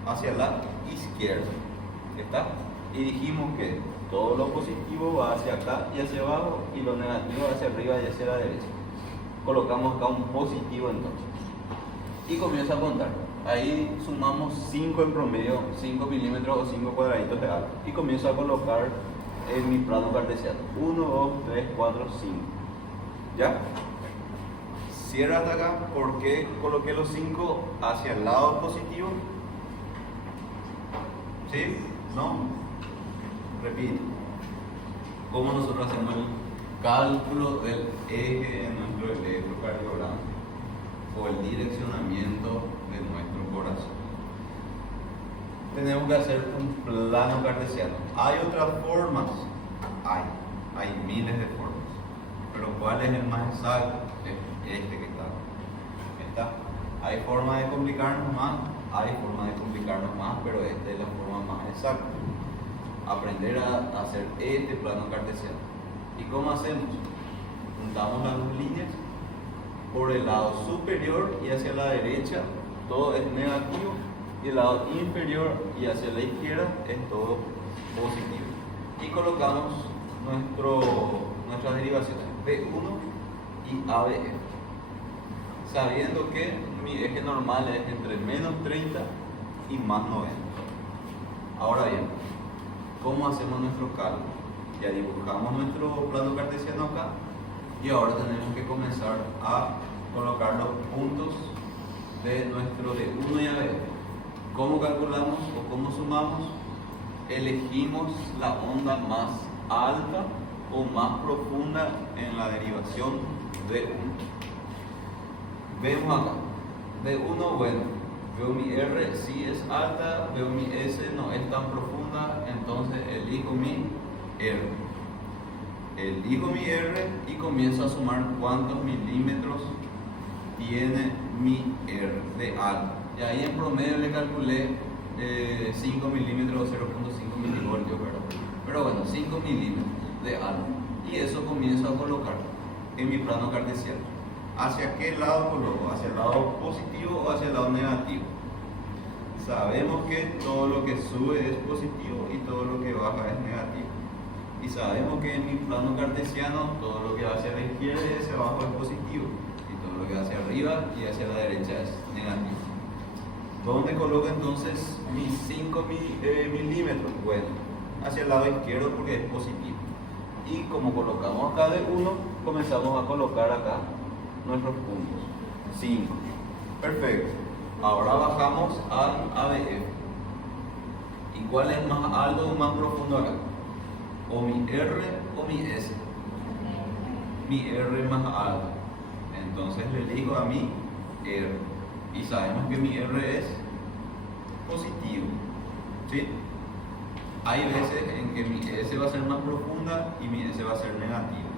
Hacia la izquierda. ¿Está? Y dijimos que todo lo positivo va hacia acá y hacia abajo y lo negativo hacia arriba y hacia la derecha. Colocamos acá un positivo entonces. Y comienzo a contar. Ahí sumamos 5 en promedio, 5 milímetros o 5 cuadraditos de alto. Y comienzo a colocar en mi plano cartesiano. 1, 2, 3, 4, 5. ¿Ya? Cierra hasta acá. ¿Por qué coloqué los 5 hacia el lado positivo? ¿Sí? ¿No? Repito. ¿Cómo nosotros hacemos el cálculo del eje de nuestro electrocardiograma o el direccionamiento de nuestro corazón? Tenemos que hacer un plano cartesiano. ¿Hay otras formas? Hay miles de formas. Pero ¿cuál es el más exacto? Es este que está. Hay forma de complicarnos más, pero esta es la forma más exacta. Aprender a hacer este plano cartesiano. ¿Y cómo hacemos? Juntamos las dos líneas por el lado superior y hacia la derecha todo es negativo y el lado inferior y hacia la izquierda es todo positivo. Y colocamos nuestras derivaciones B1 y ABE, sabiendo que mi eje normal es entre menos 30 y más 90. Ahora bien, ¿cómo hacemos nuestro cálculo? Ya dibujamos nuestro plano cartesiano acá y ahora tenemos que comenzar a colocar los puntos de nuestro D1 y AB. ¿Cómo calculamos o cómo sumamos? Elegimos la onda más alta o más profunda en la derivación D1. Vemos acá, D1, bueno, veo mi R sí es alta, veo mi S no es tan profunda, entonces elijo mi R. Elijo mi R y comienzo a sumar cuántos milímetros tiene mi R de alto. Y ahí en promedio le calculé 5 milímetros o 0.5 milivoltios, ¿verdad? Pero bueno, 5 milímetros de alto. Y eso comienzo a colocar en mi plano cartesiano. ¿Hacia qué lado coloco? ¿Hacia el lado positivo o hacia el lado negativo? Sabemos que todo lo que sube es positivo y todo lo que baja es negativo. Y sabemos que en mi plano cartesiano todo lo que va hacia la izquierda y hacia abajo es positivo. Y todo lo que va hacia arriba y hacia la derecha es negativo. ¿Dónde coloco entonces mis 5 milímetros? Bueno, hacia el lado izquierdo porque es positivo. Y como colocamos acá de 1, comenzamos a colocar acá nuestros puntos. 5. Perfecto. Ahora bajamos al ABF. ¿Y cuál es más alto o más profundo acá? O mi R o mi S. Mi R es más alto. Entonces le digo a mi R. Y sabemos que mi R es positivo. ¿Sí? Hay veces en que mi S va a ser más profunda y mi S va a ser negativa.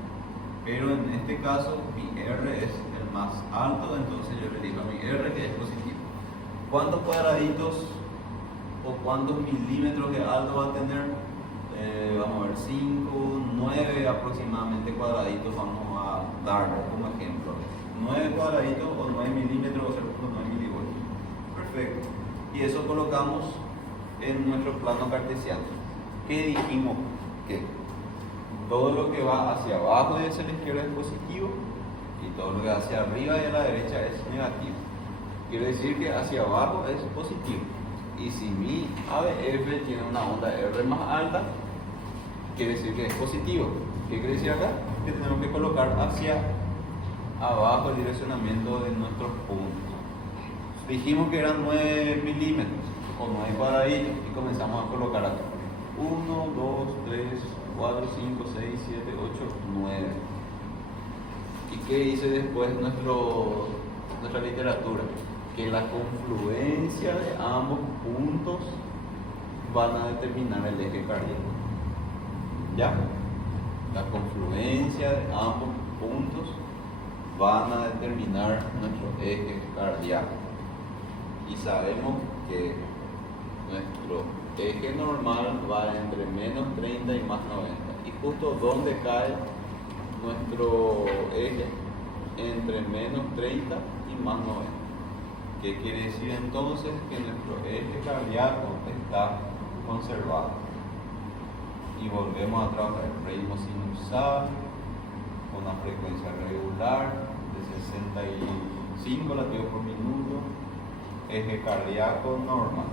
Pero en este caso mi R es el más alto, entonces yo le digo a mi R que es positivo. ¿Cuántos cuadraditos o cuántos milímetros de alto va a tener? Vamos a ver, 5, 9 aproximadamente cuadraditos vamos a dar como ejemplo. 9 cuadraditos o 9 milímetros o 0.9 milivoltios. Perfecto. Y eso colocamos en nuestro plano cartesiano. ¿Qué dijimos? Que todo lo que va hacia abajo y hacia la izquierda es positivo y todo lo que va hacia arriba y a la derecha es negativo. Quiere decir que hacia abajo es positivo. Y si mi ABF tiene una onda R más alta, quiere decir que es positivo. ¿Qué quiere decir acá? Que tenemos que colocar hacia abajo el direccionamiento de nuestros puntos. Dijimos que eran 9 milímetros o 9 cuadraditos y comenzamos a colocar acá. 1, 2, 3, 4, 5, 6, 7, 8, 9. ¿Y qué dice después nuestra literatura? Que la confluencia de ambos puntos van a determinar el eje cardíaco. ¿Ya? La confluencia de ambos puntos van a determinar nuestro eje cardíaco. Y sabemos que nuestro eje normal va entre menos 30 y más 90. Y justo donde cae nuestro eje, entre menos 30 y más 90. ¿Qué quiere decir entonces? Que nuestro eje cardíaco está conservado. Y volvemos a trabajar el ritmo sinusal con una frecuencia regular de 65 latidos por minuto, eje cardíaco normal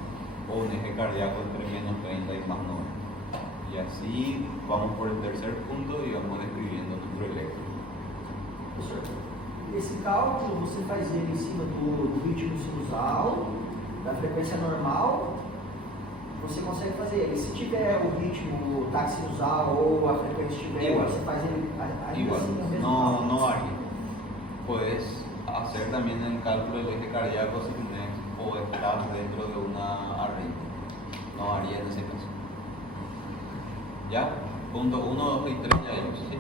o un eje cardíaco entre menos 30 y más 90. Y así vamos por el tercer punto y vamos describiendo nuestro eléctrico. Professor, esse cálculo você faz ele em cima do ritmo sinusal, da frequência normal, você consegue fazer ele. Se tiver o ritmo táxi sinusal ou a frequência estiver, Igual. você faz ele Igual, assim, no mesmo no, cálculo. no varía. Puedes hacer también el cálculo del eje cardíaco si tienes o estás dentro de una arritmia. No varía en ese caso. ¿Ya? Punto 1, 2 y 3 ya vimos. ¿Sí?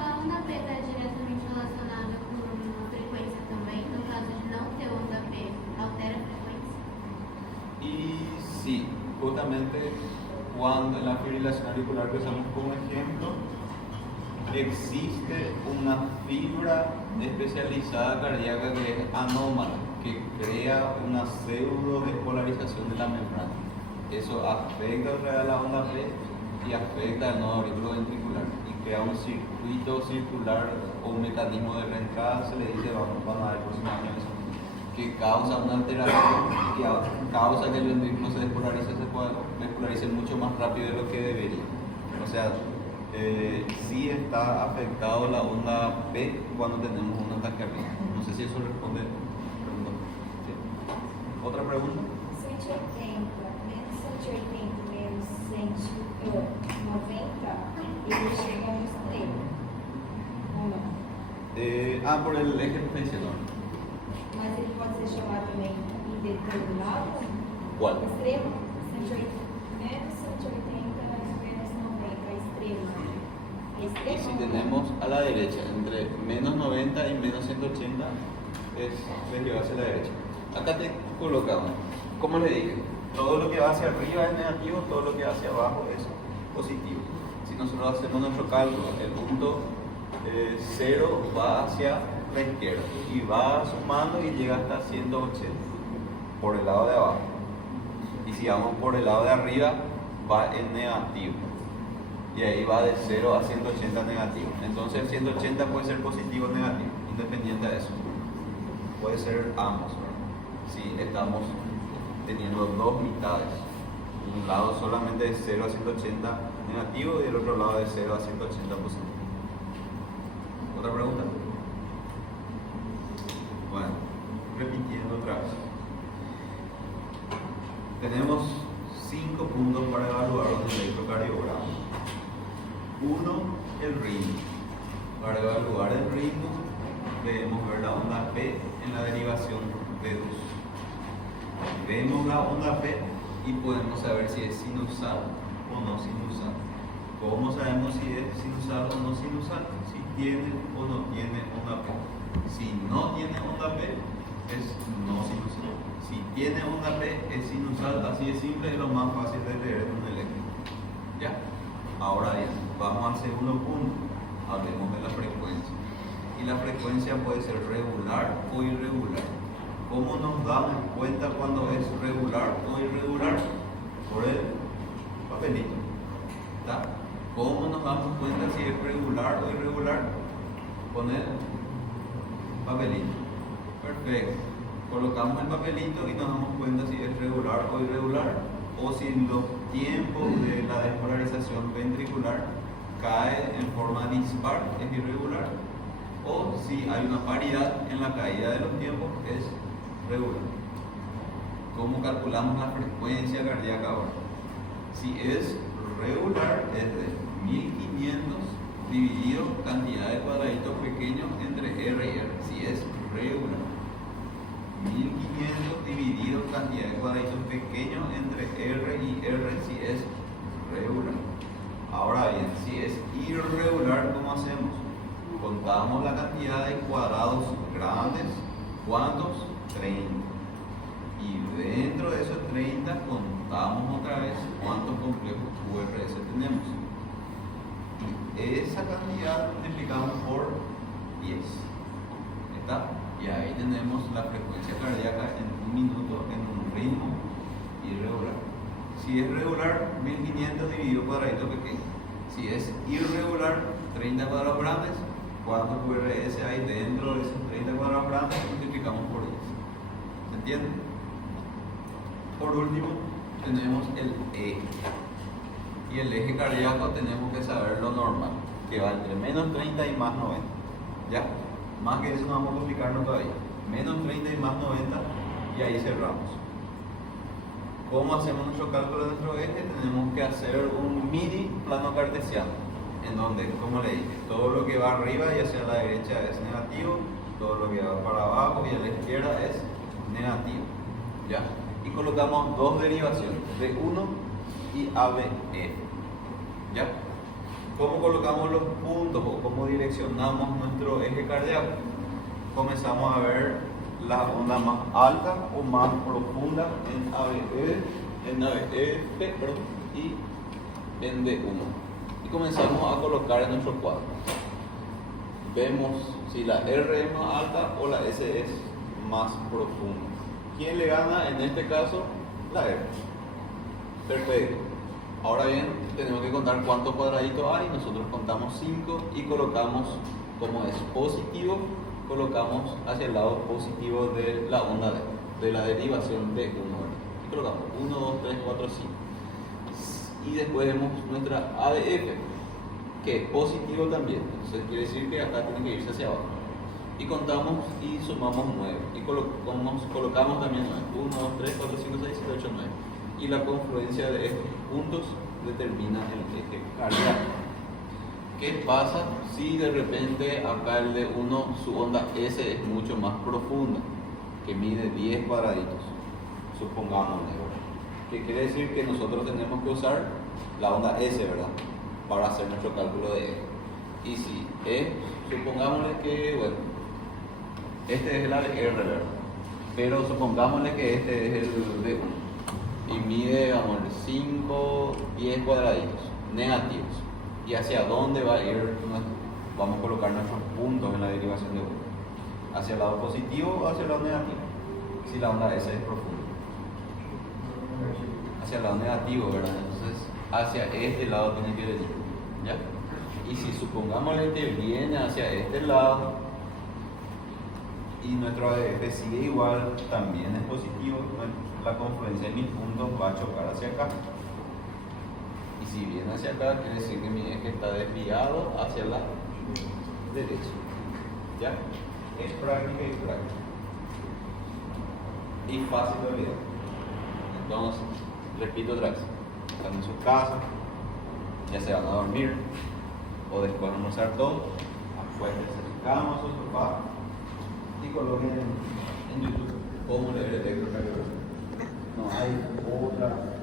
A onda P está diretamente relacionada com a frequência também, no caso de não ter onda P, altera a frequência? Y sí, justamente cuando en la fibrilación auricular que usamos como ejemplo, existe una fibra especializada cardíaca que es anómala, que crea una pseudo despolarización de la membrana. Eso afecta a la onda P y afecta al nodo auriculoventricular y crea un circuito circular o un mecanismo de reentrada, se le dice, vamos a ver próximamente, que causa una alteración y causa que el ventrículo se despolarice mucho más rápido de lo que debería. O sea, sí está afectado la onda P cuando tenemos una taquicardia. No sé si eso responde. ¿Sí? ¿Otra pregunta? 180, menos 180, menos 190, ele chega no extremo. Ou não? Por el eje tensional. Mas ele pode ser chamado também indeterminado? ¿Cuál? Extremo? 180, menos 180, menos 90, extremo. Y Extremo? si tenemos a la derecha entre menos 90 y menos 180 es lleva hacia la derecha. Acá te colocamos, como le dije, todo lo que va hacia arriba es negativo, todo lo que va hacia abajo es positivo. Si nosotros hacemos nuestro cálculo, el punto 0 va hacia la izquierda y va sumando y llega hasta 180 por el lado de abajo. Y si vamos por el lado de arriba, va en negativo. Y ahí va de 0 a 180 negativo. Entonces el 180 puede ser positivo o negativo, independiente de eso. Puede ser ambos, ¿verdad? Si estamos teniendo dos mitades. Un lado solamente de 0 a 180 negativo y el otro lado de 0 a 180 positivo. ¿Otra pregunta? Bueno, repitiendo otra vez. Tenemos 5 puntos para evaluar un electrocardiograma. 1, el ritmo. Para evaluar el ritmo, debemos ver la onda P en la derivación de 2. Vemos la onda P y podemos saber si es sinusal o no sinusal. ¿Cómo sabemos si es sinusal o no sinusal? Si tiene o no tiene onda P. Si no tiene onda P, es no sinusal. Si tiene onda P, es sinusal. Así de simple, es lo más fácil de leer en un eléctrico. ¿Ya? Ahora bien, vamos al segundo punto. Hablemos de la frecuencia. Y la frecuencia puede ser regular o irregular. ¿Cómo nos damos cuenta cuando es regular o irregular? Por el papelito. ¿Está? ¿Cómo nos damos cuenta si es regular o irregular? Con el papelito. Perfecto. Colocamos el papelito y nos damos cuenta si es regular o irregular. O si los tiempos de la despolarización ventricular cae en forma dispar, es irregular. O si hay una paridad en la caída de los tiempos, es regular. ¿Cómo calculamos la frecuencia cardíaca ahora? Si es regular, es de 1500 dividido cantidad de cuadraditos pequeños entre R y R. Si es regular, 1500 dividido cantidad de cuadraditos pequeños entre R y R, si es regular. Ahora bien, si es irregular, ¿cómo hacemos? Contamos la cantidad de cuadrados grandes. ¿Cuántos? 30. Y dentro de esos 30 contamos otra vez cuántos complejos QRS tenemos. Y esa cantidad multiplicamos por 10. ¿Está? Y ahí tenemos la frecuencia cardíaca en un minuto en un ritmo irregular. Si es regular, 1500 dividido cuadradito pequeño. Si es irregular, 30 cuadrados grandes. ¿Cuántos QRS hay dentro de esos 30 cuadrados grandes? Multiplicamos por 10. ¿Se entiende? Por último, tenemos el eje. Y el eje cardíaco tenemos que saber lo normal, que va entre menos 30 y más 90. ¿Ya? Más que eso no vamos a complicarnos todavía. Menos 30 y más 90 y ahí cerramos. ¿Cómo hacemos nuestro cálculo de nuestro eje? Tenemos que hacer un mini plano cartesiano, en donde, como le dije, todo lo que va arriba y hacia la derecha es negativo, todo lo que va para abajo y a la izquierda es negativo. ¿Ya? Y colocamos dos derivaciones, B1 y ABE. ¿Ya? ¿Cómo colocamos los puntos o cómo direccionamos nuestro eje cardíaco? Comenzamos a ver la onda más alta o más profunda en ABE, en ABEF, y en D1. Y comenzamos a colocar en nuestro cuadro. Vemos si la R es más alta o la S es más profunda. ¿Quién le gana en este caso? La R. Perfecto. Ahora bien, tenemos que contar cuántos cuadraditos hay. Nosotros contamos 5 y colocamos, como es positivo, colocamos hacia el lado positivo de la onda de la derivación de 1. Y colocamos 1, 2, 3, 4, 5. Y después vemos nuestra ABF, que es positivo también. Entonces quiere decir que acá tiene que irse hacia abajo. Y contamos y sumamos 9. Y colocamos también 9. 1, 2, 3, 4, 5, 6, 7, 8, 9. Y la confluencia de estos puntos determina el eje cardíaco. ¿Qué pasa si de repente acá el de 1, su onda S es mucho más profunda, que mide 10 cuadraditos? Supongámosle, ¿verdad? Que quiere decir que nosotros tenemos que usar la onda S, ¿verdad? Para hacer nuestro cálculo de eje. Y si es, supongámosle que, bueno, este es el R, ¿verdad? Pero supongámosle que este es el D1 y mide, vamos, 5, 10 cuadraditos negativos. ¿Y hacia dónde va a ir? Vamos a colocar nuestros puntos en la derivación de 1. ¿Hacia el lado positivo o hacia el lado negativo? Si la onda S es profunda. Hacia el lado negativo, ¿verdad? Entonces, hacia este lado tiene que venir. ¿Ya? Y si supongámosle que viene hacia este lado y nuestro ABF sigue igual, también es positivo, la confluencia de mis puntos va a chocar hacia acá. Y si viene hacia acá, quiere decir que mi eje está desviado hacia la derecha. ¿Ya? Es práctica y práctica. Y fácil de olvidar. Entonces, repito otra vez. Están en sus casas, ya se van a dormir o después de almorzar todo, acuérdense en su cama o su sofá y coloquen en YouTube cómo leer el electrocardiograma. No hay otra